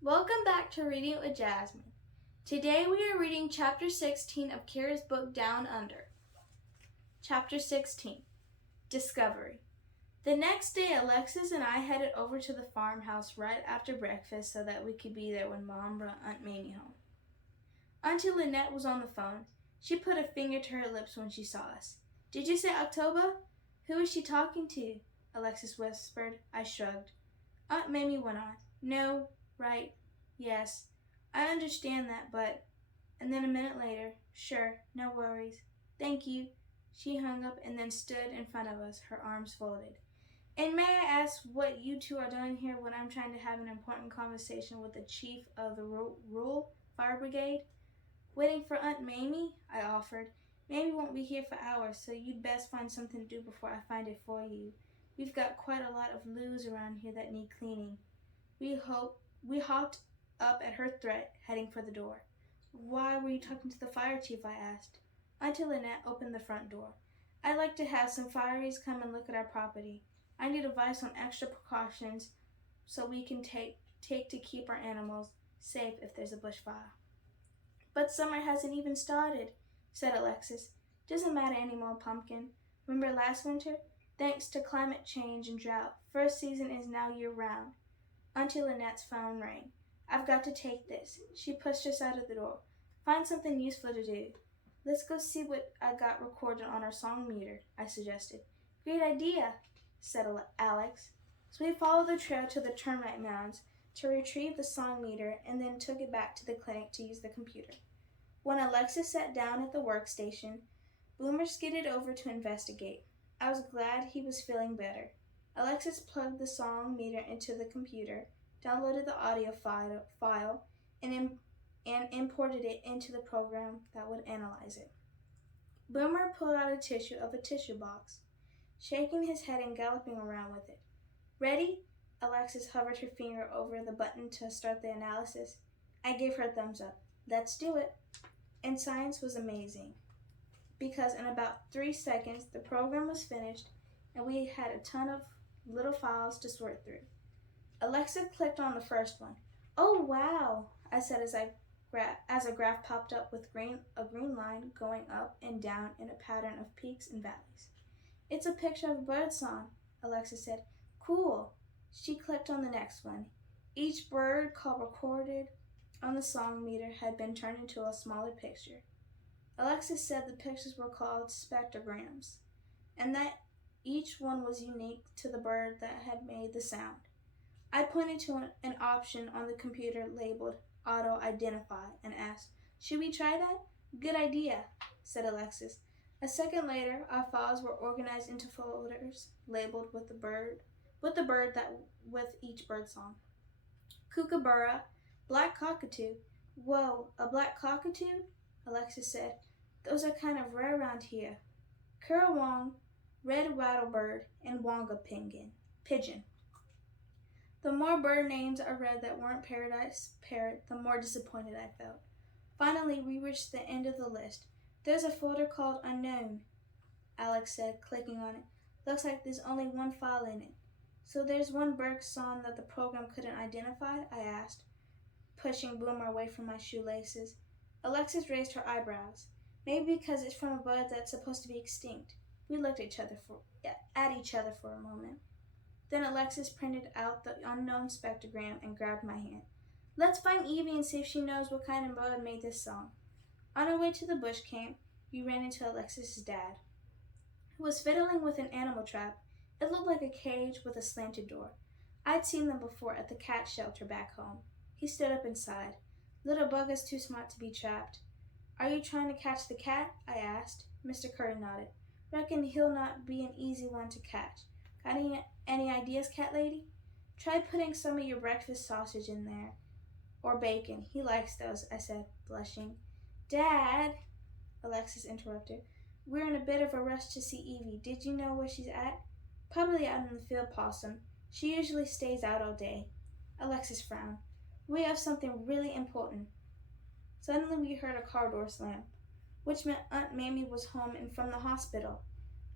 Welcome back to Reading with Jasmine. Today we are reading Chapter 16 of Kira's book Down Under. Chapter 16, Discovery. The next day, Alexis and I headed over to the farmhouse right after breakfast so that we could be there when Mom brought Aunt Mamie home. Auntie Lynette was on the phone. She put a finger to her lips when she saw us. "Did you say October? Who is she talking to?" Alexis whispered. I shrugged. Aunt Mamie went on. "No, right. Yes, I understand that, but..." And then a minute later, "Sure, no worries. Thank you." She hung up and then stood in front of us, her arms folded. "And may I ask what you two are doing here when I'm trying to have an important conversation with the chief of the rural fire brigade?" "Waiting for Aunt Mamie," I offered. "Mamie won't be here for hours, so you'd best find something to do before I find it for you. We've got quite a lot of loos around here that need cleaning." We hopped up at her threat, heading for the door. "Why were you talking to the fire chief?" I asked. Auntie Lynette opened the front door. "I'd like to have some fireys come and look at our property. I need advice on extra precautions so we can take to keep our animals safe if there's a bushfire." "But summer hasn't even started," said Alexis. "Doesn't matter anymore, Pumpkin. Remember last winter? Thanks to climate change and drought, first season is now year-round." Auntie Lynette's phone rang. "I've got to take this." She pushed us out of the door. "Find something useful to do." "Let's go see what I got recorded on our song meter," I suggested. "Great idea," said Alex. So we followed the trail to the termite mounds to retrieve the song meter and then took it back to the clinic to use the computer. When Alexis sat down at the workstation, Boomer skidded over to investigate. I was glad he was feeling better. Alexis plugged the song meter into the computer, downloaded the audio file, and imported it into the program that would analyze it. Boomer pulled out a tissue box, shaking his head and galloping around with it. "Ready?" Alexis hovered her finger over the button to start the analysis. I gave her a thumbs up. "Let's do it." And science was amazing, because in about 3 seconds the program was finished and we had a ton of little files to sort through. Alexa clicked on the first one. "Oh wow," I said as a graph popped up with a green line going up and down in a pattern of peaks and valleys. "It's a picture of a bird song," Alexa said. "Cool." She clicked on the next one. Each bird call recorded on the song meter had been turned into a smaller picture. Alexis said the pictures were called spectrograms, and that each one was unique to the bird that had made the sound. I pointed to an option on the computer labeled Auto-Identify and asked, "Should we try that?" "Good idea," said Alexis. A second later, our files were organized into folders labeled with each bird song. "Kookaburra, black cockatoo." "Whoa, a black cockatoo?" Alexis said. "Those are kind of rare around here." "Currawong, red rattlebird, and wonga pigeon." The more bird names I read that weren't paradise parrot, the more disappointed I felt. Finally, we reached the end of the list. "There's a folder called Unknown," Alex said, clicking on it. "Looks like there's only one file in it." "So there's one bird song that the program couldn't identify?" I asked, pushing Boomer away from my shoelaces. Alexis raised her eyebrows. "Maybe because it's from a bird that's supposed to be extinct." We looked at each other for a moment. Then Alexis printed out the unknown spectrogram and grabbed my hand. "Let's find Evie and see if she knows what kind of bird made this song." On our way to the bush camp, we ran into Alexis's dad, who was fiddling with an animal trap. It looked like a cage with a slanted door. I'd seen them before at the cat shelter back home. He stood up and sighed. "Little bugger's too smart to be trapped." "Are you trying to catch the cat?" I asked. Mr. Curry nodded. "Reckon he'll not be an easy one to catch. Got any ideas, cat lady?" "Try putting some of your breakfast sausage in there. Or bacon. He likes those," I said, blushing. "Dad," Alexis interrupted. "We're in a bit of a rush to see Evie. Did you know where she's at?" "Probably out in the field, Possum. She usually stays out all day." Alexis frowned. "We have something really important." Suddenly we heard a car door slam, which meant Aunt Mamie was home and from the hospital.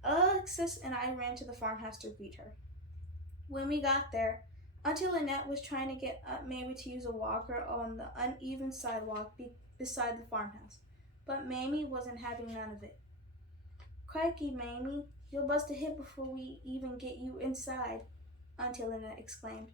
Alexis and I ran to the farmhouse to greet her. When we got there, Auntie Lynette was trying to get Aunt Mamie to use a walker on the uneven sidewalk beside the farmhouse, but Mamie wasn't having none of it. "Crikey, Mamie, you'll bust a hip before we even get you inside," Auntie Lynette exclaimed.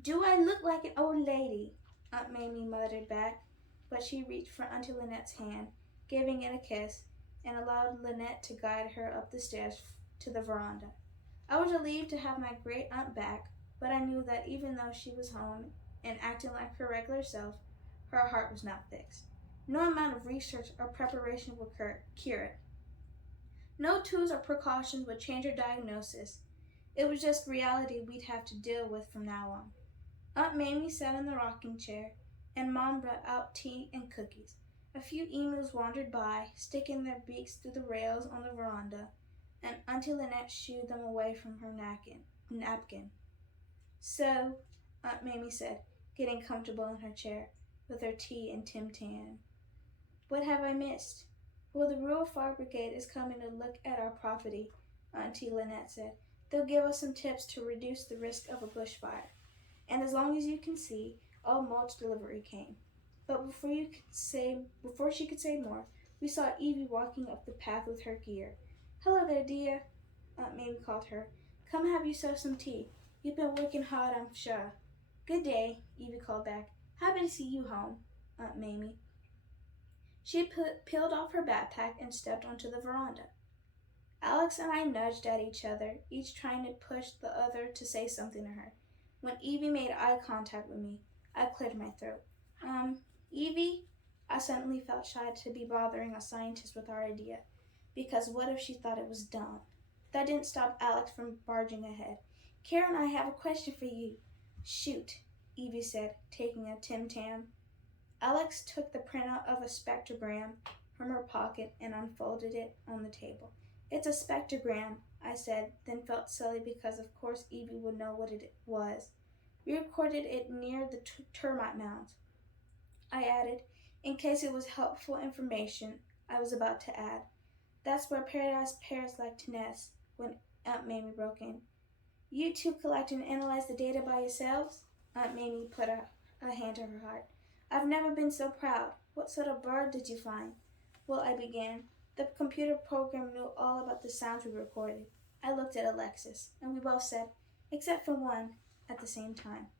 "Do I look like an old lady?" Aunt Mamie muttered back, but she reached for Auntie Lynette's hand, giving it a kiss, and allowed Lynette to guide her up the stairs to the veranda. I was relieved to have my great aunt back, but I knew that even though she was home and acting like her regular self, her heart was not fixed. No amount of research or preparation would cure it. No tools or precautions would change her diagnosis. It was just reality we'd have to deal with from now on. Aunt Mamie sat in the rocking chair, and Mom brought out tea and cookies. A few emus wandered by, sticking their beaks through the rails on the veranda, and Auntie Lynette shooed them away from her napkin. "So," Aunt Mamie said, getting comfortable in her chair, with her tea and Tim Tam, "what have I missed?" "Well, the Rural Fire Brigade is coming to look at our property," Auntie Lynette said. "They'll give us some tips to reduce the risk of a bushfire. And as long as you can see, all mulch delivery came." But before she could say more, we saw Evie walking up the path with her gear. "Hello there, dear," Aunt Mamie called her. "Come have yourself some tea. You've been working hard, I'm sure." "Good day," Evie called back. "Happy to see you home, Aunt Mamie." She peeled off her backpack and stepped onto the veranda. Alex and I nudged at each other, each trying to push the other to say something to her. When Evie made eye contact with me, I cleared my throat. Evie?" I suddenly felt shy to be bothering a scientist with our idea, because what if she thought it was dumb? That didn't stop Alex from barging ahead. "Karen, I have a question for you." "Shoot," Evie said, taking a Tim Tam. Alex took the printout of a spectrogram from her pocket and unfolded it on the table. "It's a spectrogram," I said, then felt silly because of course Evie would know what it was. "We recorded it near the termite mounds," I added, in case it was helpful information I was about to add. "That's where paradise parrots like to nest," when Aunt Mamie broke in. "You two collect and analyze the data by yourselves?" Aunt Mamie put a hand to her heart. "I've never been so proud. What sort of bird did you find?" "Well," I began, "the computer program knew all about the sounds we recorded." I looked at Alexis, and we both said, "Except for one," at the same time.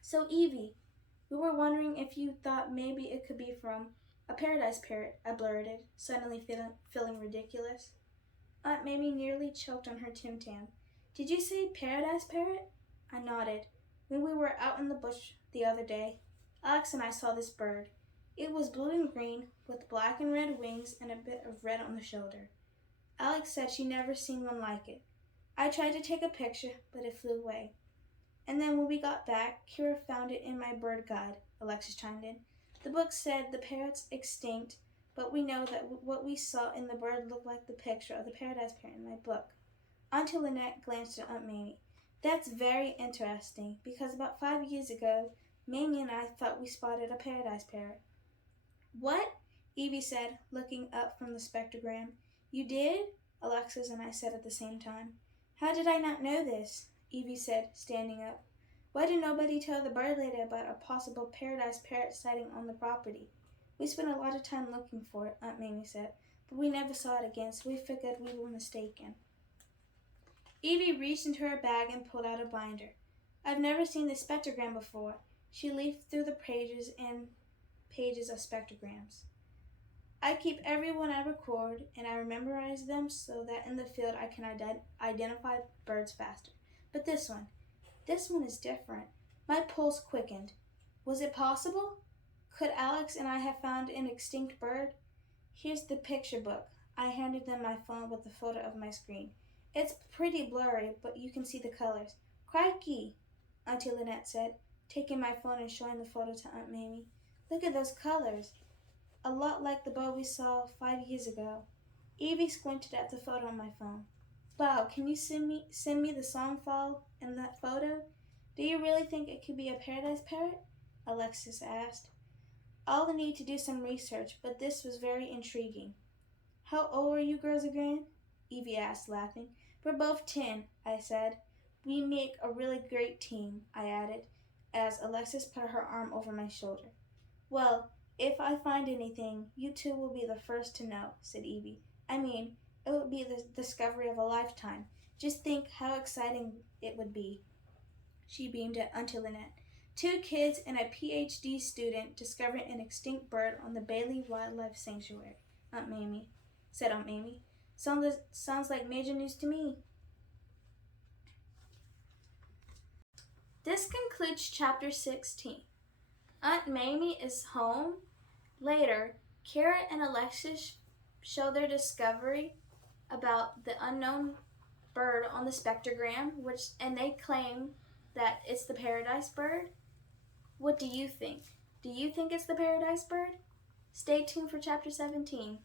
"So, Evie, we were wondering if you thought maybe it could be from a paradise parrot," I blurted, suddenly feeling ridiculous. Aunt Mamie nearly choked on her Tim Tam. "Did you say paradise parrot?" I nodded. "When we were out in the bush the other day, Alex and I saw this bird. It was blue and green, with black and red wings and a bit of red on the shoulder. Alex said she never seen one like it. I tried to take a picture, but it flew away. And then when we got back, Kira found it in my bird guide," Alexis chimed in. "The book said the parrot's extinct, but we know that what we saw in the bird looked like the picture of the paradise parrot in my book." Auntie Lynette glanced at Aunt Mamie. "That's very interesting, because about 5 years ago, Mamie and I thought we spotted a paradise parrot." "What?" Evie said, looking up from the spectrogram. "You did?" Alexis and I said at the same time. "How did I not know this?" Evie said, standing up. "Why did nobody tell the bird lady about a possible paradise parrot sighting on the property?" "We spent a lot of time looking for it," Aunt Mamie said, "but we never saw it again, so we figured we were mistaken." Evie reached into her bag and pulled out a binder. "I've never seen this spectrogram before." She leafed through the pages and pages of spectrograms. "I keep every one I record, and I memorize them so that in the field I can identify birds faster. But this one is different." My pulse quickened. Was it possible? Could Alex and I have found an extinct bird? "Here's the picture book." I handed them my phone with a photo of my screen. "It's pretty blurry, but you can see the colors." "Crikey," Auntie Lynette said, taking my phone and showing the photo to Aunt Mamie. "Look at those colors. A lot like the bird we saw 5 years ago." Evie squinted at the photo on my phone. "Wow, can you send me the song file and that photo? Do you really think it could be a paradise parrot?" Alexis asked. "I'll need to do some research, but this was very intriguing." "How old are you girls again?" Evie asked, laughing. "We're both 10, I said. We make a really great team, I added, as Alexis put her arm over my shoulder. Well, if I find anything, you two will be the first to know, said Evie. I mean, it would be the discovery of a lifetime. Just think how exciting it would be. She beamed at Auntie Lynette. 2 kids and a PhD student discovering an extinct bird on the Bailey Wildlife Sanctuary, said Aunt Mamie. Sounds like major news to me. This concludes chapter 16. Aunt Mamie is home. Later, Kara and Alexis show their discovery about the unknown bird on the spectrogram, and they claim that it's the paradise bird. What do you think? Do you think it's the paradise bird? Stay tuned for chapter 17.